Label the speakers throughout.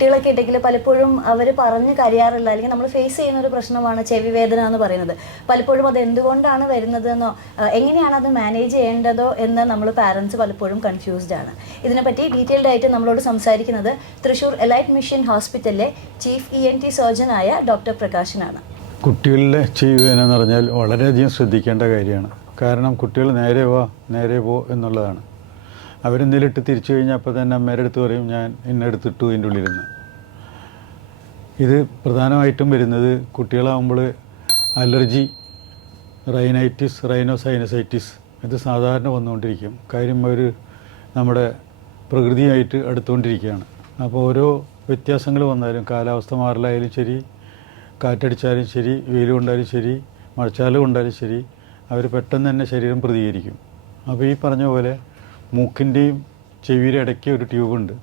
Speaker 1: കുട്ടികളൊക്കെ ഉണ്ടെങ്കിൽ പലപ്പോഴും അവർ പറഞ്ഞ് കരയാറില്ല. അല്ലെങ്കിൽ നമ്മൾ ഫേസ് ചെയ്യുന്ന ഒരു പ്രശ്നമാണ് ചെവി വേദന എന്ന് പറയുന്നത്. പലപ്പോഴും അത് എന്തുകൊണ്ടാണ് വരുന്നതെന്നോ എങ്ങനെയാണ് അത് മാനേജ് ചെയ്യേണ്ടതോ എന്ന് നമ്മൾ പാരൻസ് പലപ്പോഴും കൺഫ്യൂസ്ഡ് ആണ്. ഇതിനെപ്പറ്റി ഡീറ്റെയിൽഡ് ആയിട്ട് നമ്മളോട് സംസാരിക്കുന്നത് തൃശൂർ എലൈറ്റ് മിഷൻ ഹോസ്പിറ്റലിലെ ചീഫ് ഇ എൻ ടി സർജനായ ഡോക്ടർ പ്രകാശനാണ്.
Speaker 2: കുട്ടികളിലെ ചെയ്യുവേന എന്ന് പറഞ്ഞാൽ വളരെയധികം ശ്രദ്ധിക്കേണ്ട കാര്യമാണ്. കാരണം കുട്ടികൾ നേരെ വാ നേരെ പോ എന്നുള്ളതാണ്. അവരെന്തെങ്കിലും തിരിച്ചു കഴിഞ്ഞാൽ അപ്പോൾ തന്നെ അമ്മേരെ അടുത്ത് പറയും ഞാൻ എന്നെടുത്തിട്ടു ഇതിന്റെ ഉള്ളിലിരുന്ന്. ഇത് പ്രധാനമായിട്ടും വരുന്നത് കുട്ടികളാകുമ്പോൾ അലർജി റൈനൈറ്റിസ് റൈനോസൈനസൈറ്റിസ് ഇത് സാധാരണ വന്നുകൊണ്ടിരിക്കും. കാര്യം അവർ നമ്മുടെ പ്രകൃതിയായിട്ട് അടുത്തുകൊണ്ടിരിക്കുകയാണ്. അപ്പോൾ ഓരോ വ്യത്യാസങ്ങൾ വന്നാലും കാലാവസ്ഥ മാറലായാലും ശരി കാറ്റടിച്ചാലും ശരി വെയിൽ കൊണ്ടാലും ശരി മഴച്ചാലം കൊണ്ടാലും ശരി അവർ പെട്ടെന്ന് തന്നെ ശരീരം പ്രതികരിക്കും. അപ്പോൾ ഈ പറഞ്ഞ പോലെ മൂക്കിന്റെയും ചെവിയുടെ ഇടയ്ക്ക് ഒരു ട്യൂബുണ്ട്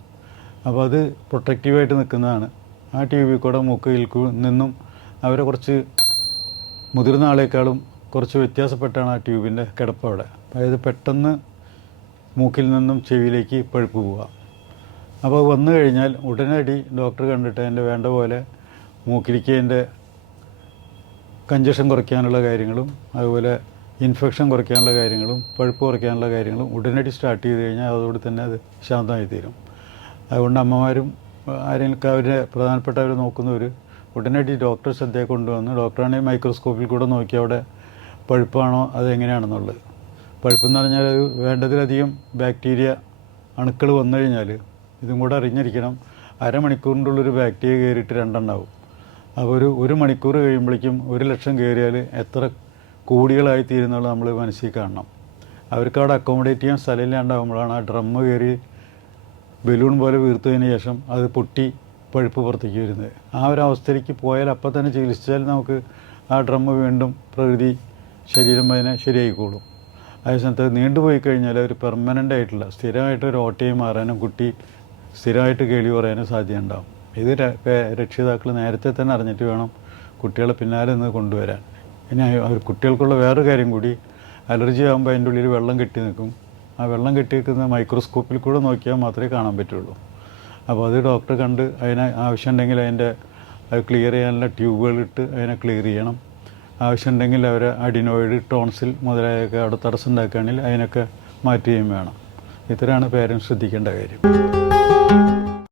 Speaker 2: അപ്പോൾ അത് പ്രൊട്ടക്റ്റീവായിട്ട് നിൽക്കുന്നതാണ്. ആ ട്യൂബിൽ കൂടെ മൂക്കിൽ നിന്നും അവരെ കുറച്ച് മുതിർന്ന ആളേക്കാളും കുറച്ച് വ്യത്യാസപ്പെട്ടാണ് ആ ട്യൂബിന്റെ കിടപ്പ് അവിടെ. അതായത് പെട്ടെന്ന് മൂക്കിൽ നിന്നും ചെവിയിലേക്ക് പഴുപ്പ് പോവുക. അപ്പോൾ വന്നു കഴിഞ്ഞാൽ ഉടനടി ഡോക്ടർ കണ്ടിട്ട് അതിന്റെ വേണ്ട പോലെ മൂക്കിലേക്ക് അതിന്റെ കഞ്ചഷൻ കുറയ്ക്കാനുള്ള കാര്യങ്ങളും അതുപോലെ ഇൻഫെക്ഷൻ കുറയ്ക്കാനുള്ള കാര്യങ്ങളും പഴുപ്പ് കുറയ്ക്കാനുള്ള കാര്യങ്ങളും ഉടനടി സ്റ്റാർട്ട് ചെയ്ത് കഴിഞ്ഞാൽ അതോടെ തന്നെ അത് ശാന്തമായി തീരും. അതുകൊണ്ട് അമ്മമാരും ആരെങ്കിലും അവരെ പ്രധാനപ്പെട്ടവർ നോക്കുന്നവർ ഉടനടി ഡോക്ടർ ശ്രദ്ധയെ കൊണ്ടുവന്ന് ഡോക്ടറാണെങ്കിൽ മൈക്രോസ്കോപ്പിൽ കൂടെ നോക്കി അവിടെ പഴുപ്പാണോ അതെങ്ങനെയാണെന്നുള്ളത് പഴുപ്പെന്ന് പറഞ്ഞാൽ അത് വേണ്ടതിലധികം ബാക്ടീരിയ അണുക്കൾ വന്നു കഴിഞ്ഞാൽ ഇതും കൂടെ അറിഞ്ഞിരിക്കണം. അരമണിക്കൂറിന്റെ ഉള്ളൊരു ബാക്ടീരിയ കയറിയിട്ട് രണ്ടെണ്ണാവും. അപ്പോൾ ഒരു ഒരു മണിക്കൂർ കഴിയുമ്പോഴേക്കും ഒരു ലക്ഷം കയറിയാൽ എത്ര കോടികളായി തീരുന്നുള്ള നമ്മൾ മനസ്സിൽ കാണണം. അവർക്ക് അവിടെ അക്കോമഡേറ്റ് ചെയ്യാൻ സ്ഥലമില്ലാണ്ടാകുമ്പോഴാണ് ആ ഡ്രമ്മ് കയറി ബലൂൺ പോലെ വീർത്തതിന് ശേഷം അത് പൊട്ടി പഴുപ്പ് പുറത്തേക്ക് വരുന്നത്. ആ ഒരു അവസ്ഥയിലേക്ക് പോയാൽ അപ്പം തന്നെ ചികിത്സിച്ചാൽ നമുക്ക് ആ ഡ്രമ്മ് വീണ്ടും പ്രകൃതി ശരീരം അതിനെ ശരിയായിക്കോളും. അതേസമയത്ത് സമയത്ത് നീണ്ടുപോയി കഴിഞ്ഞാൽ ഒരു പെർമനന്റ് ആയിട്ടുള്ള സ്ഥിരമായിട്ട് ഒരു ഓട്ടയെ മാറാനും കുട്ടി സ്ഥിരമായിട്ട് കേളി പറയാനും സാധ്യത ഉണ്ടാവും ഇത് രക്ഷിതാക്കൾ നേരത്തെ തന്നെ അറിഞ്ഞിട്ട് വേണം കുട്ടികളെ പിന്നാലെ നിന്ന് കൊണ്ടുവരാൻ. ഇനി അവർ കുട്ടികൾക്കുള്ള വേറൊരു കാര്യം കൂടി അലർജി ആകുമ്പോൾ അതിന്റെ ഉള്ളിൽ വെള്ളം കെട്ടി നിൽക്കും. ആ വെള്ളം കെട്ടി നിൽക്കുന്ന മൈക്രോസ്കോപ്പിൽ കൂടെ നോക്കിയാൽ മാത്രമേ കാണാൻ പറ്റുള്ളൂ. അപ്പോൾ അത് ഡോക്ടർ കണ്ട് അതിനെ ആവശ്യമുണ്ടെങ്കിൽ അതിന്റെ അത് ക്ലിയർ ചെയ്യാനുള്ള ട്യൂബുകൾ ഇട്ട് അതിനെ ക്ലിയർ ചെയ്യണം. ആവശ്യമുണ്ടെങ്കിൽ അവർ അഡിനോയിഡ് ടോൺസിൽ മുതലായൊക്കെ അവിടെ തടസ്സം ഉണ്ടാക്കുകയാണെങ്കിൽ അതിനൊക്കെ മാറ്റുകയും വേണം. ഇത്രയാണ് പേരൻസ് ശ്രദ്ധിക്കേണ്ട കാര്യം.